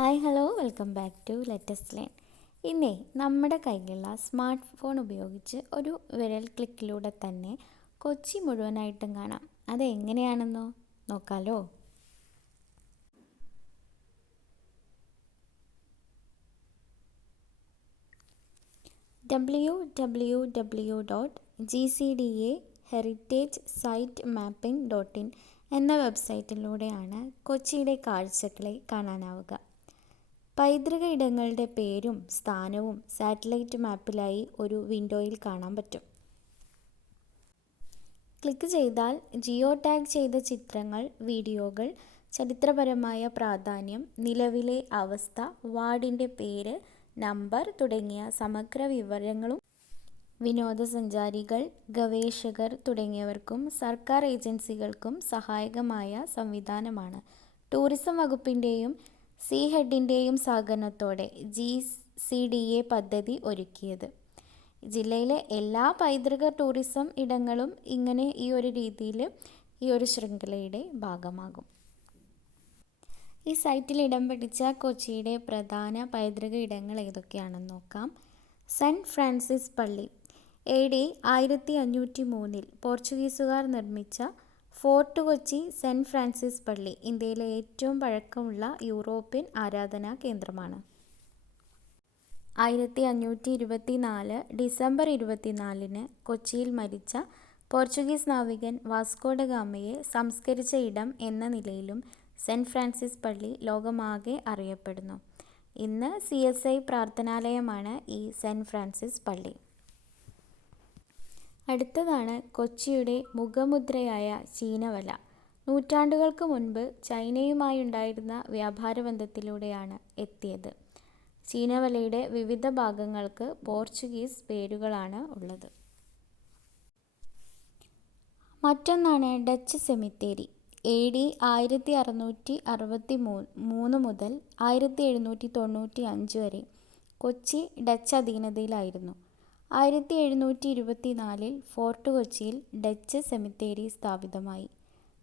Hi hello. Welcome back to latest line ഇന്നേ നമ്മുടെ കയ്യിലുള്ള സ്മാർട്ട് ഫോൺ ഉപയോഗിച്ച് ഒരു വിരൽ ക്ലിക്കിലൂടെ തന്നെ കൊച്ചി മുഴുവനായിട്ടും കാണാം. അത് എങ്ങനെയാണെന്നോ നോക്കാലോ. W W W dot G C D A heritage site mapping dot in എന്ന വെബ്സൈറ്റിലൂടെയാണ് കൊച്ചിയുടെ കാഴ്ചകളെ കാണാനാവുക. പൈതൃക ഇടങ്ങളുടെ പേരും സ്ഥാനവും സാറ്റലൈറ്റ് മാപ്പിലായി ഒരു വിൻഡോയിൽ കാണാൻ പറ്റും. ക്ലിക്ക് ചെയ്താൽ ജിയോ ടാഗ് ചെയ്ത ചിത്രങ്ങൾ വീഡിയോകൾ ചരിത്രപരമായ പ്രാധാന്യം നിലവിലെ അവസ്ഥ വാർഡിന്റെ പേര് നമ്പർ തുടങ്ങിയ സമഗ്ര വിവരങ്ങളും വിനോദസഞ്ചാരികൾ ഗവേഷകർ തുടങ്ങിയവർക്കും സർക്കാർ ഏജൻസികൾക്കും സഹായകമായ സംവിധാനമാണ്. ടൂറിസം വകുപ്പിന്റെയും സി ഹെഡിന്റെയും സഹകരണത്തോടെ ജി സി ഡി എ പദ്ധതി ഒരുക്കിയത്. ജില്ലയിലെ എല്ലാ പൈതൃക ടൂറിസം ഇടങ്ങളും ഇങ്ങനെ ഈ ഒരു രീതിയിൽ ഈ ഒരു ശൃംഖലയുടെ ഭാഗമാകും. ഈ സൈറ്റിൽ ഇടം പിടിച്ച കൊച്ചിയുടെ പ്രധാന പൈതൃക ഇടങ്ങൾ ഏതൊക്കെയാണെന്ന് നോക്കാം. സെന്റ് ഫ്രാൻസിസ് പള്ളി. എ ഡി ആയിരത്തി അഞ്ഞൂറ്റി മൂന്നിൽ പോർച്ചുഗീസുകാർ നിർമ്മിച്ച ഫോർട്ട് കൊച്ചി സെന്റ് ഫ്രാൻസിസ് പള്ളി ഇന്ത്യയിലെ ഏറ്റവും പഴക്കമുള്ള യൂറോപ്യൻ ആരാധനാ കേന്ദ്രമാണ്. ആയിരത്തി അഞ്ഞൂറ്റി ഇരുപത്തി നാല് ഡിസംബർ ഇരുപത്തിനാലിന് കൊച്ചിയിൽ മരിച്ച പോർച്ചുഗീസ് നാവികൻ വാസ്കോഡ ഗാമയെ സംസ്കരിച്ച ഇടം എന്ന നിലയിലും സെന്റ് ഫ്രാൻസിസ് പള്ളി ലോകമാകെ അറിയപ്പെടുന്നു. ഇന്ന് സി എസ് ഐ പ്രാർത്ഥനാലയമാണ് ഈ സെന്റ് ഫ്രാൻസിസ് പള്ളി. അടുത്തതാണ് കൊച്ചിയുടെ മുഖമുദ്രയായ ചീനവല. നൂറ്റാണ്ടുകൾക്ക് മുൻപ് ചൈനയുമായുണ്ടായിരുന്ന വ്യാപാര ബന്ധത്തിലൂടെയാണ് എത്തിയത്. ചീനവലയുടെ വിവിധ ഭാഗങ്ങൾക്ക് പോർച്ചുഗീസ് പേരുകളാണ് ഉള്ളത്. മറ്റൊന്നാണ് ഡച്ച് സെമിത്തേരി. എ ഡി ആയിരത്തി അറുന്നൂറ്റി അറുപത്തി മൂന്ന് മുതൽ ആയിരത്തി എഴുന്നൂറ്റി തൊണ്ണൂറ്റി അഞ്ച് വരെ കൊച്ചി ഡച്ച് അധീനതയിലായിരുന്നു. ആയിരത്തി എഴുന്നൂറ്റി ഇരുപത്തി നാലിൽ ഫോർട്ട് കൊച്ചിയിൽ ഡച്ച് സെമിത്തേരി സ്ഥാപിതമായി.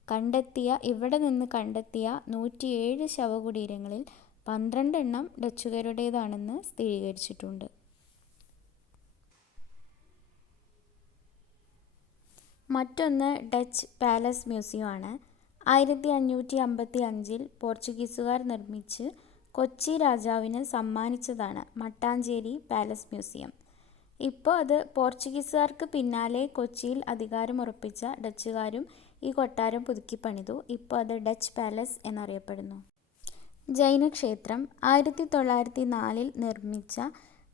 കണ്ടെത്തിയ ഇവിടെ നിന്ന് കണ്ടെത്തിയ നൂറ്റിയേഴ് ശവകുടീരങ്ങളിൽ പന്ത്രണ്ടെണ്ണം ഡച്ചുകാരുടേതാണെന്ന് സ്ഥിരീകരിച്ചിട്ടുണ്ട്. മറ്റൊന്ന് ഡച്ച് പാലസ് മ്യൂസിയം ആണ് ആയിരത്തി അഞ്ഞൂറ്റി അമ്പത്തി അഞ്ചിൽ പോർച്ചുഗീസുകാർ നിർമ്മിച്ച് കൊച്ചി രാജാവിന് സമ്മാനിച്ചതാണ് മട്ടാഞ്ചേരി പാലസ് മ്യൂസിയം. ഇപ്പോൾ അത് പോർച്ചുഗീസുകാർക്ക് പിന്നാലെ കൊച്ചിയിൽ അധികാരമുറപ്പിച്ച ഡച്ചുകാരും ഈ കൊട്ടാരം പുതുക്കി പണിതു. ഇപ്പോൾ അത് ഡച്ച് പാലസ് എന്നറിയപ്പെടുന്നു. ജൈനക്ഷേത്രം ആയിരത്തി തൊള്ളായിരത്തി നാലിൽ നിർമ്മിച്ച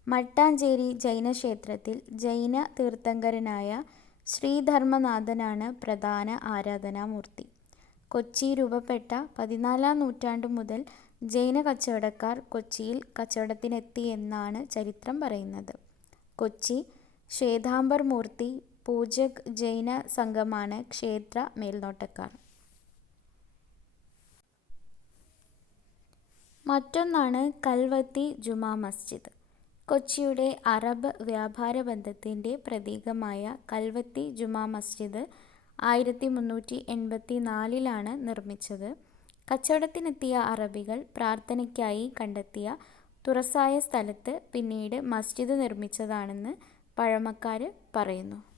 മട്ടാഞ്ചേരി ജൈനക്ഷേത്രത്തിൽ ജൈന തീർത്ഥങ്കരനായ ശ്രീധർമ്മനാഥനാണ് പ്രധാന ആരാധനാമൂർത്തി. കൊച്ചി രൂപപ്പെട്ട പതിനാലാം നൂറ്റാണ്ടു മുതൽ ജൈന കച്ചവടക്കാർ കൊച്ചിയിൽ കച്ചവടത്തിനെത്തി എന്നാണ് ചരിത്രം പറയുന്നത്. കൊച്ചി ശ്വേതാംബർ മൂർത്തി പൂജക് ജൈന സംഘമാണ് ക്ഷേത്ര മേൽനോട്ടക്കാർ. മറ്റൊന്നാണ് കൽവത്തി ജുമാ മസ്ജിദ്. കൊച്ചിയുടെ അറബ് വ്യാപാര ബന്ധത്തിന്റെ പ്രതീകമായ കൽവത്തി ജുമാ മസ്ജിദ് ആയിരത്തി മുന്നൂറ്റി എൺപത്തി നാലിലാണ് നിർമ്മിച്ചത്. കച്ചവടത്തിനെത്തിയ അറബികൾ പ്രാർത്ഥനയ്ക്കായി കണ്ടെത്തിയ തുറസായ സ്ഥലത്ത് പിന്നീട് മസ്ജിദ് നിർമ്മിച്ചതാണെന്ന് പഴമക്കാർ പറയുന്നു.